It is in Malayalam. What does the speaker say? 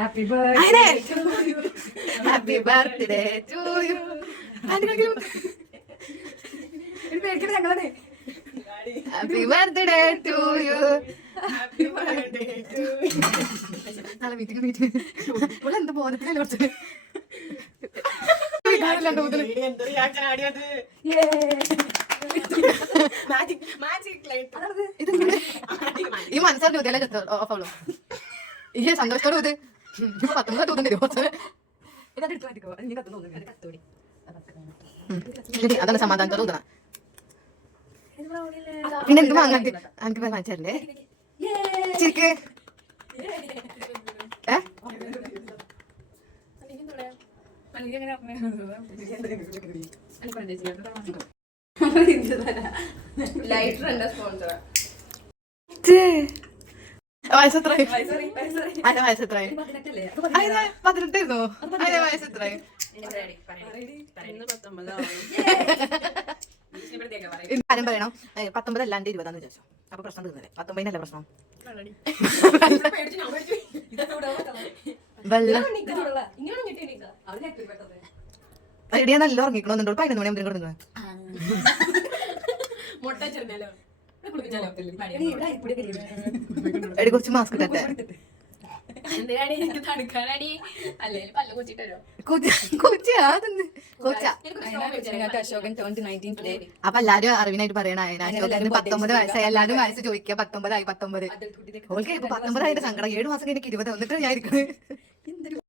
Happy birthday to you. ഞങ്ങളെ ഹാപ്പി ബർത്ത്ഡേ ടു യു. നാളെ മീറ്റിംഗ് ഇവിടെ എന്ത് ബോധത്തിലല്ലേ കുറച്ച് ഈ മനസ്സാണ് ചോദ്യം ഓഫാളൂ ഈ സന്തോഷത്തോട് ഇത് 19 തോന്നുന്നു അതാണ് സമാധാനത്തോട് തോന്നണം. പിന്നെ എന്ത് വാങ്ങാൻ എനിക്ക് വാങ്ങിച്ചല്ലേ ചിരിക്ക് വയസ്സെത്രയും അതിന്റെ വയസ്സെത്രയും 18 അതിന്റെ വയസ്സെത്രയും കാര്യം പറയണം 19 അല്ലാണ്ട് 20 വിചാരിച്ചു. അപ്പൊ പ്രശ്നം തീർന്നല്ലേ? 19 പ്രശ്നം. എടിയാ നല്ല ഉറങ്ങിക്കണോ എന്നോട് 11 മണി കൊടുക്കുന്നത് എടി കുറച്ച് മാസ്ക് ഇട്ടെ. അപ്പൊ എല്ലാരും അറിവിനായിട്ട് പറയണ അശോകന് 19 വയസ്സായി. എല്ലാരും വയസ്സ് ചോദിക്കുക 19 ആയി. ഓൾക്ക് 19 ആയിട്ട് സങ്കടം. 7 മാസം കഴിഞ്ഞ് 20 വന്നിട്ട് ഞാൻ ഇരിക്കുന്നത്.